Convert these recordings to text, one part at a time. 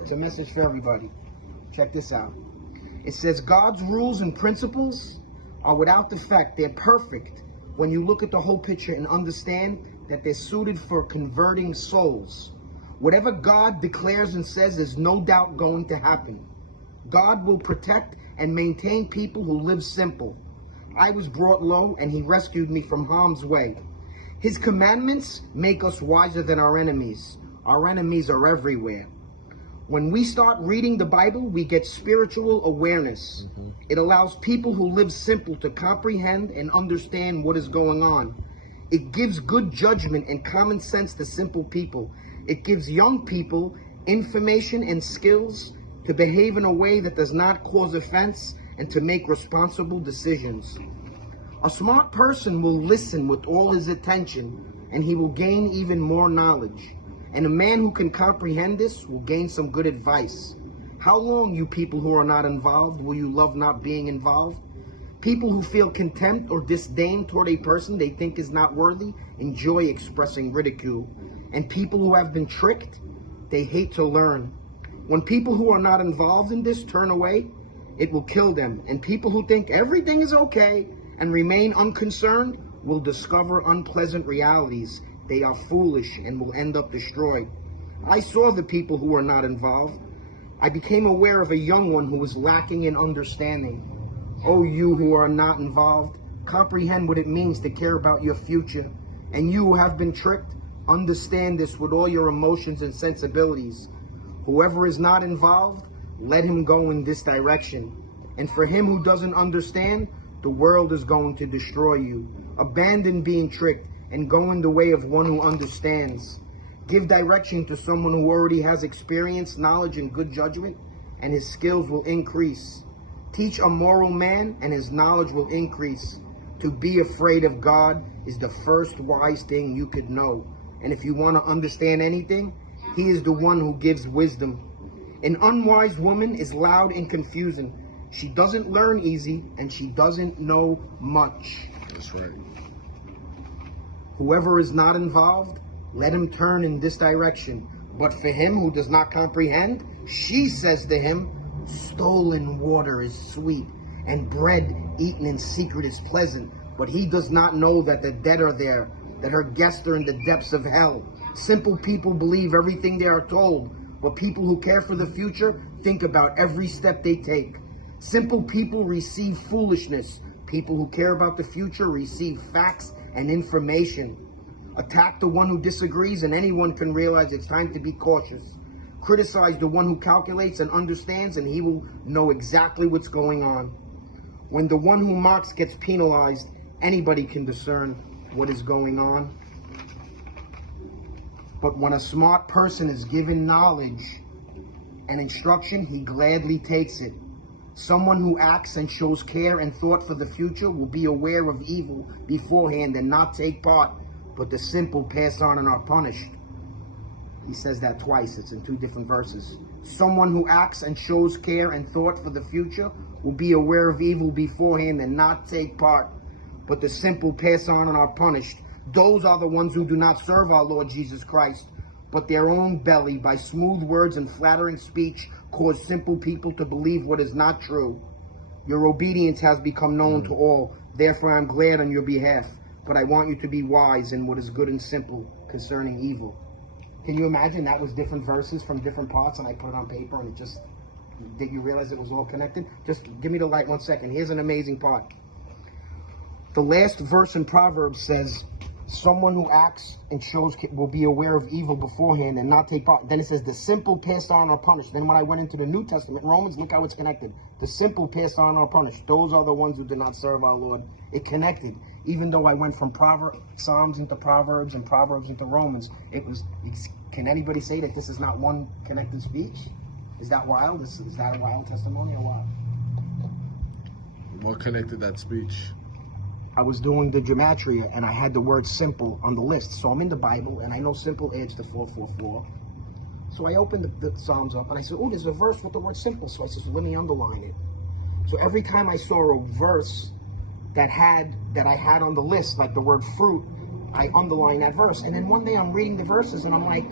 It's a message for everybody. Check this out. It says God's rules and principles are without defect. They're perfect when you look at the whole picture and understand that they're suited for converting souls. Whatever God declares and says is no doubt going to happen. God will protect and maintain people who live simple. I was brought low and he rescued me from harm's way. His commandments make us wiser than our enemies. Our enemies are everywhere. When we start reading the Bible, we get spiritual awareness. It allows people who live simple to comprehend and understand what is going on. It gives good judgment and common sense to simple people. It gives young people information and skills to behave in a way that does not cause offense and to make responsible decisions. A smart person will listen with all his attention and he will gain even more knowledge. And a man who can comprehend this will gain some good advice. How long, you people who are not involved, will you love not being involved? People who feel contempt or disdain toward a person they think is not worthy enjoy expressing ridicule. And people who have been tricked, they hate to learn. When people who are not involved in this turn away, it will kill them. And people who think everything is okay and remain unconcerned will discover unpleasant realities. They are foolish and will end up destroyed. I saw the people who were not involved. I became aware of a young one who was lacking in understanding. Oh, you who are not involved, comprehend what it means to care about your future. And you who have been tricked, understand this with all your emotions and sensibilities. Whoever is not involved, let him go in this direction. And for him who doesn't understand, the world is going to destroy you. Abandon being tricked and go in the way of one who understands. Give direction to someone who already has experience, knowledge, and good judgment, and his skills will increase. Teach a moral man, and his knowledge will increase. To be afraid of God is the first wise thing you could know. And if you want to understand anything, he is the one who gives wisdom. An unwise woman is loud and confusing. She doesn't learn easy, and she doesn't know much. That's right. Whoever is not involved, let him turn in this direction. But for him who does not comprehend, she says to him, stolen water is sweet, and bread eaten in secret is pleasant. But he does not know that the dead are there, that her guests are in the depths of hell. Simple people believe everything they are told, but people who care for the future think about every step they take. Simple people receive foolishness. People who care about the future receive facts and information. Attack the one who disagrees, and anyone can realize it's time to be cautious. Criticize the one who calculates and understands, and he will know exactly what's going on. When the one who mocks gets penalized, anybody can discern what is going on. But when a smart person is given knowledge and instruction, he gladly takes it. Someone who acts and shows care and thought for the future will be aware of evil beforehand and not take part, but the simple pass on and are punished. He says that twice. It's in two different verses. Someone who acts and shows care and thought for the future will be aware of evil beforehand and not take part, but the simple pass on and are punished. Those are the ones who do not serve our Lord Jesus Christ, but their own belly, by smooth words and flattering speech, cause simple people to believe what is not true. Your obedience has become known to all. Therefore, I'm glad on your behalf. But I want you to be wise in what is good and simple concerning evil. Can you imagine that was different verses from different parts, and I put it on paper, and it just, did you realize it was all connected? Just give me the light 1 second. Here's an amazing part. The last verse in Proverbs says, someone who acts and shows will be aware of evil beforehand and not take part. Then it says, the simple pass on or punished. Then when I went into the New Testament, Romans, look how it's connected. The simple pass on or punished. Those are the ones who did not serve our Lord. It connected. Even though I went from Psalms into Proverbs and Proverbs into Romans, can anybody say that this is not one connected speech? Is that wild? Is that a wild testimony or what? What connected that speech? I was doing the gematria and I had the word simple on the list. So I'm in the Bible and I know simple adds to 444. So I opened the Psalms up and I said, oh, there's a verse with the word simple. So I said, let me underline it. So every time I saw a verse that I had on the list, like the word fruit, I underlined that verse. And then one day I'm reading the verses and I'm like,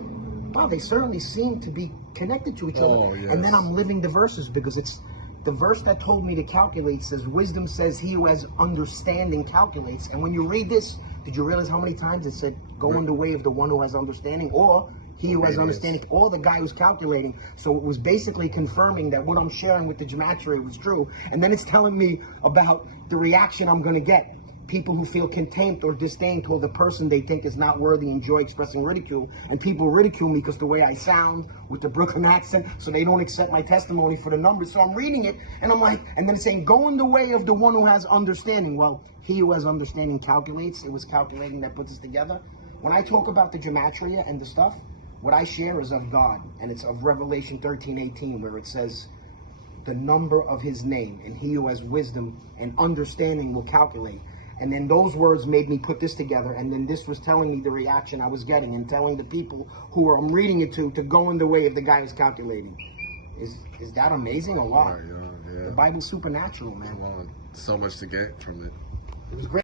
wow, they certainly seem to be connected to each other. Yes. And then I'm living the verses, because it's the verse that told me to calculate says, wisdom says he who has understanding calculates. And when you read this, did you realize how many times it said, go in the way of the one who has understanding, or he who has understanding, or the guy who's calculating? So it was basically confirming that what I'm sharing with the gematria was true. And then it's telling me about the reaction I'm going to get. People who feel contempt or disdain toward the person they think is not worthy enjoy expressing ridicule. And people ridicule me because the way I sound with the Brooklyn accent, so they don't accept my testimony for the numbers. So I'm reading it, and I'm like, and then it's saying, go in the way of the one who has understanding. Well, he who has understanding calculates. It was calculating that puts us together. When I talk about the gematria and the stuff, what I share is of God, and it's of Revelation 13:18, where it says, the number of his name, and he who has wisdom and understanding will calculate. And then those words made me put this together, and then this was telling me the reaction I was getting, and telling the people who I'm reading it to go in the way of the guy who's calculating. Is that amazing or what? Yeah. The Bible's supernatural, man. So much to get from it. It was great.